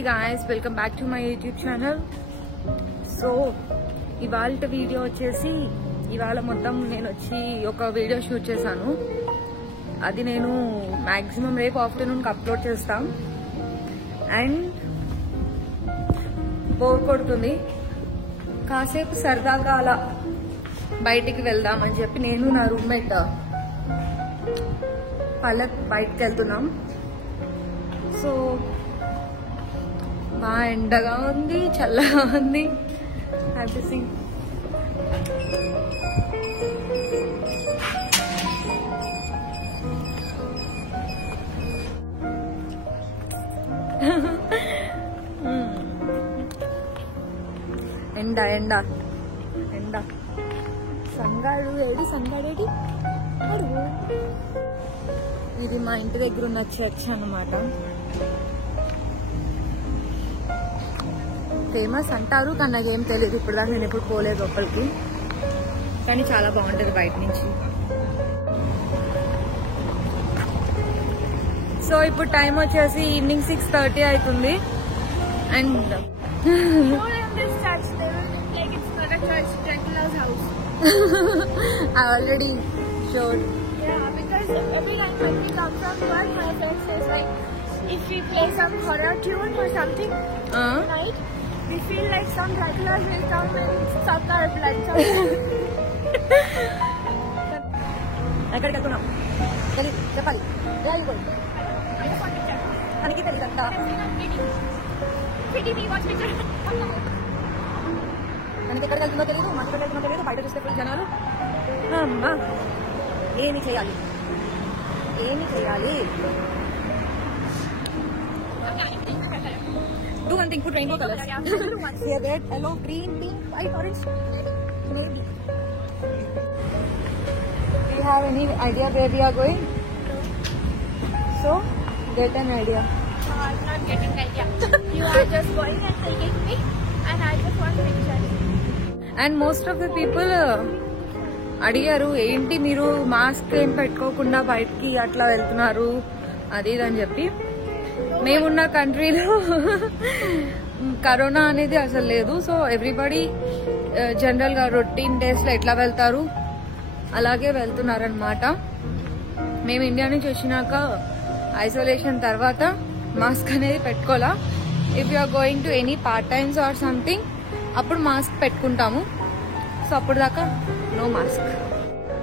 Hey guys, welcome back to my YouTube channel. So, ఇవాళ video వచ్చేసి ఇవాళ మొత్తం నేను వచ్చి ఒక వీడియో షూట్ చేశాను. అది నేను మాక్సిమం రేపు ఆఫ్టర్నూన్ అప్లోడ్ చేస్తాం. అండ్ బోర్ కొడుతుంది, కాసేపు సరదాగా అలా బయటికి వెళ్దామని చెప్పి నేను నా రూమ్మేట్ పల్లె బయటకు వెళ్తున్నాం. సో బాగా ఎండగా ఉంది, చల్లగా ఉంది. Have to see. ఎండ ఎండ ఎండ. సంగాడు ఏడి, సంగాడేడి అడుగు. ఇది మా ఇంటి దగ్గర ఉన్న చర్చ్ అన్నమాట. ఫేమస్ అంటారు కానీ నాకేం తెలియదు, ఇప్పుడు దాకా నేను ఎప్పుడు పోలేదు లోపలికి. కానీ చాలా బాగుంటుంది బయట నుంచి. సో ఇప్పుడు టైం వచ్చేసి ఈవినింగ్ 6:30 అవుతుంది. And I already showed. Yeah, because every time when we come from work, my friend says like, if we play some horror tune or something tonight, we feel like some Draculas will come and suck our blood. ఎక్కడికి వెళ్తున్నాం చెప్పాలి. I just want to check. మనకి తెలియదంతా. Pretty me, watch picture. మనకి ఎక్కడికి వెళ్తుందో తెలియదు, మనకి ఎక్కడికి వెళ్తుందో తెలియదు. బయట చూస్తే ఫుల్ జనాలు. అమ్మా ఏమి చేయాలి, ఏమి చేయాలి? Do one thing, put rainbow colors. Say red, yellow, green, pink, white, orange. Maybe. Do you have any idea where we are going? So, get an idea. No, I'm not getting idea. You are just going and taking me, and I just want pictures. And most of the people అడిగారు, ఏంటి మీరు mask ఏం పెట్టుకోకుండా బయటికి అట్లా వెళ్తున్నారు అది ఇది అని చెప్పి. మేమున్న కంట్రీలో కరోనా అనేది అసలు లేదు. సో ఎవ్రీబడి జనరల్గా రొటీన్ డేస్లో ఎట్లా వెళ్తారు అలాగే వెళ్తున్నారనమాట. మేము ఇండియా నుంచి వచ్చినాక ఐసోలేషన్ తర్వాత మాస్క్ అనేది పెట్టుకోవాలా. If you are going to any part times or something అప్పుడు మాస్క్ పెట్టుకుంటాము. సో అప్పుడు దాకా నో మాస్క్.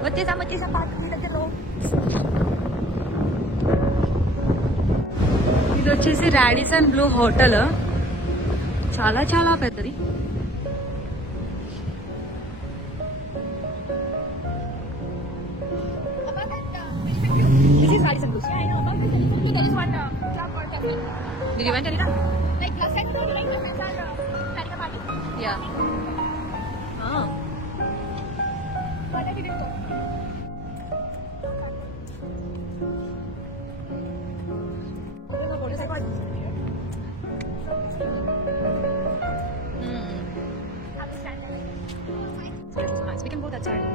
వచ్చేసాం పార్క్ దగ్గరలో. ఇది వచ్చేసి రాడిసన్ బ్లూ హోటల్, చాలా చాలా పెద్దది. This is Radisson Blu. Yeah, I know. Above the telephone, there is one club or cafe. Did you went Anita? Like last time, we like my friends are having a party. Yeah. Ah. But I didn't go. We can go that side.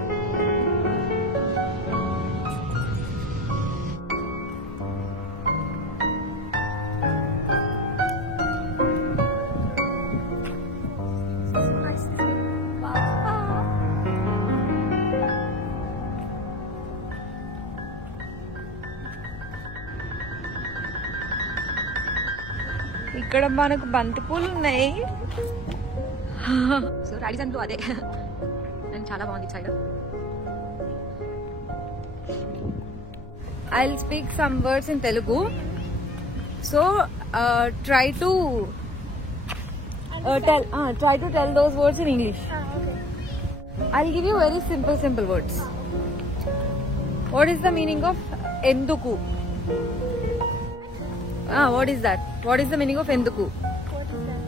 ఇక్కడ మనకు బంతిపూలు ఉన్నాయి. So Radisson Blu అదే, and చాలా బాగుంది side. I'll speak some words in Telugu. So try to tell those words in English. Okay. I'll give you very simple words. What is the meaning of enduku? What is that? What is the meaning of enduku? What is that?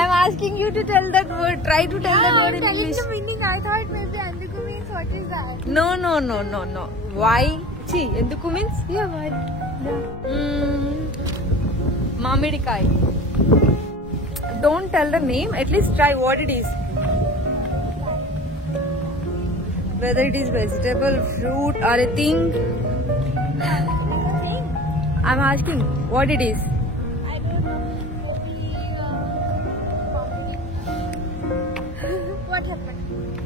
I'm asking you to tell that word. Try to tell that word in English. The meaning. I thought maybe Anduku means what is that? No. Why? See, enduku means? Yeah, what? Mamidikai. Don't tell the name. At least try what it is. Whether it is vegetable, fruit, or a thing. I'm asking what it is. I don't know.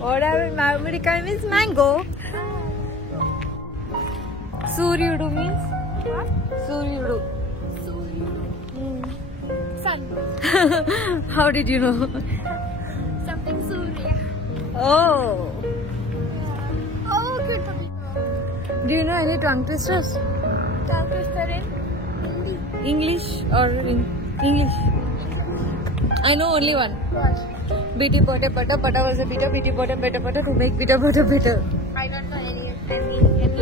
Whatever Mamadikkai means mango. Suryudu means? What? Suryudu. Sun. How did you know? Something Surya. Oh. Oh, good puppy. Do you know any tongue twisters? Tongue twister in English or in English? I know only one. what? Biti potter butter, butter was a bitter, biti potter better butter to make bitter butter bitter. I don't know any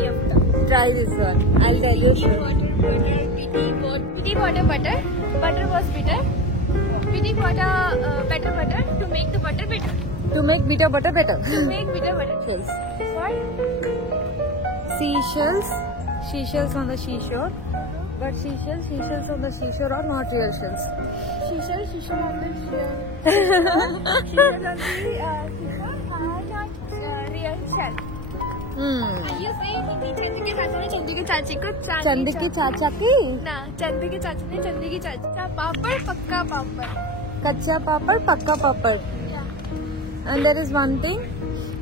of them. Try this one. I'll tell you sure. Pity water butter. Butter was bitter. Pity water better butter to make the butter bitter. To make bitter butter better. To make bitter butter. Shells. What? Seashells. Seashells on the seashore. But seashells on the seashore are not real shells. Shisha on the Shisha on the seashore are not real shell. And you say Chandi ke chachi ko Chandi ki chacha ki ना चंद के चाची ने चंदी की चाची का पापड़ पक्का पापड़. kacha papad pakka papad. Yeah. And there is one thing.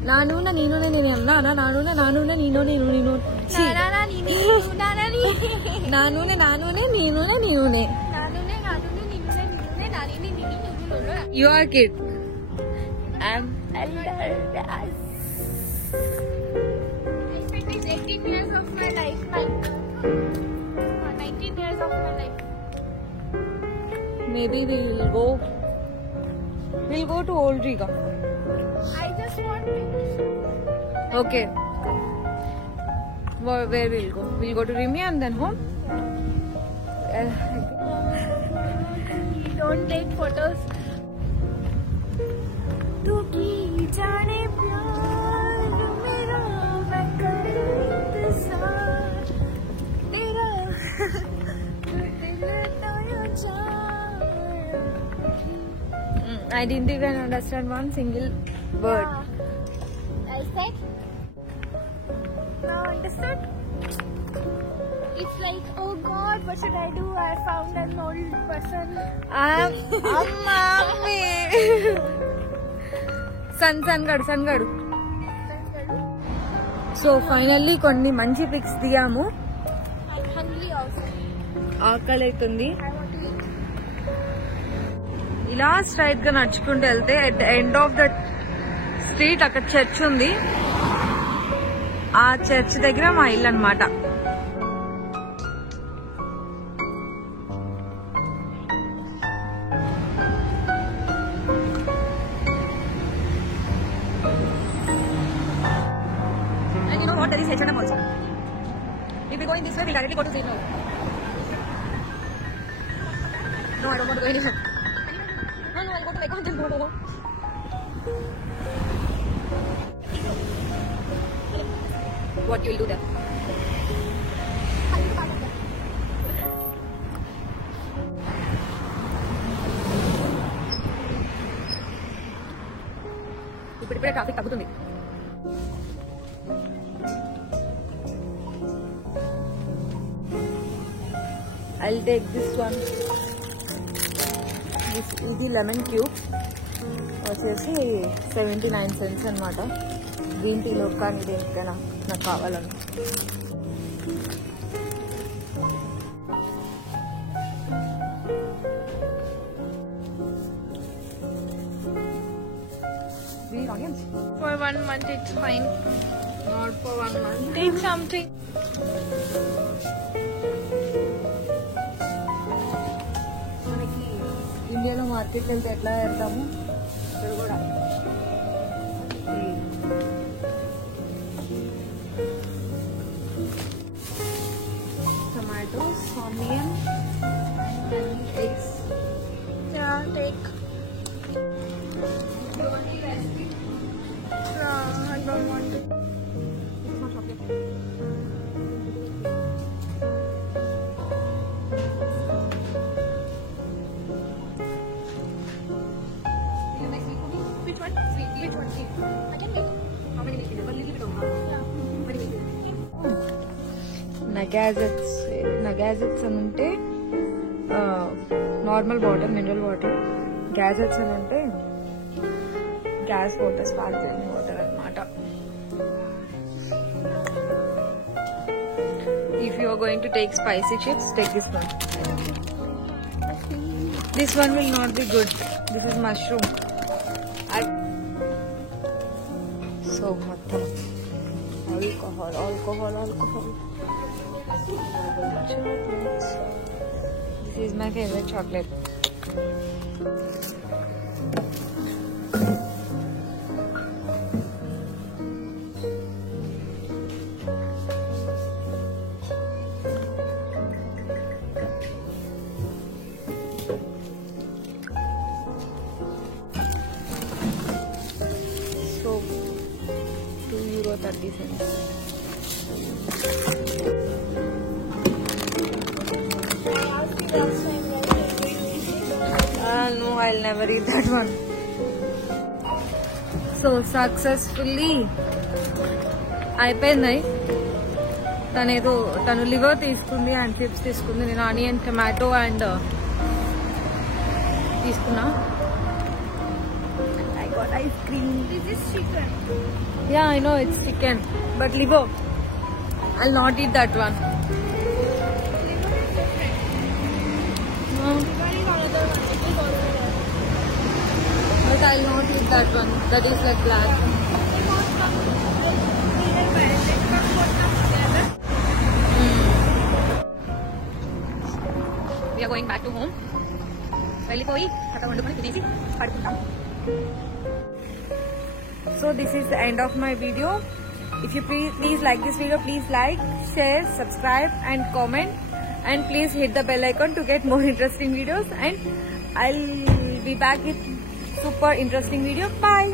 Nanu na ninu ne ninu na na nanu na nanu ne ninu ne ninu ninu. Na na na ni ni na na ni. Nanu ne ninu ne ninu ne. Nanu ne ni ne nani ni ni ni. You are kid. I'm elder. Yes. I spent 18 years of my life. 19 years of my life. Maybe we'll go to Old Riga. I just want to. Okay. Where we'll go? We'll go to Rimi and then home. Don't take photos. तू की जाने प्यार मेरा मैं करूं इंतजार तेरा दिल नया जाए. I didn't even understand one single word. I said. Now understood. It's like, oh God, what should I do? I found an old person. Mummy. Sun gadu. So finally కొన్ని మంచి పిక్స్ దిగాము. I'm hungry also. ఆకలి అవుతుంది. I want to eat. ఇలా straight గా నడుచుకుంటూ వెళ్తే at the end of the street అక్కడ చర్చ్ ఉంది. ఆ చర్చ్ దగ్గర మా ఇల్లు అన్నమాట. And you know what? There is H&M also. If we go in this way, we directly go to Zeno. No, I don't want to go anywhere. No, I'll go to Mecca and then go to home. What you will do there? ఇప్పుడిప్పుడే traffic తగ్గుతుంది. I'll take this one. ఇది lemon cube వచ్చేసి 79 cents అన్నమాట. Green టీలో కానీ దేనికైనా నాకు కావాలని. Green onions. For 1 month, it's fine. Not for 1 month. Take something. మనకి ఇండియాలో మార్కెట్కి వెళ్తే ఎట్లా వెళ్తాము ఇక్కడ కూడా tomatoes, onion and eggs. Yeah, take. No, I don't want it. It's not chocolate. Which one? Sweet. Which one? Sweet. I can make it. How many make it? A little bit over. Yeah. How many make it? నగాజెట్స్ అని ఉంటే normal water, mineral water. Gadgets అని అంటే gas water, sparkling water going to take spicy chips, take this one. This one will not be good. This is mushroom. So mattam. Alcohol. Chocolates. This is my favorite chocolate. So, €2.30. No, I'll never eat that one. So successfully అయిపోయింది. తను liver తీసుకుంది and chips తీసుకుంది. నేను onion tomato and తీసుకున్నా. I got ice cream. This is chicken. Yeah, I know it's chicken, but liver. I'll not eat that one. But I'll not eat that one. That is like black. We are going back to home. So this is the end of my video. If you please like this video, please like, share, subscribe and comment, and please hit the bell icon to get more interesting videos, and I'll be back with super interesting video. Bye.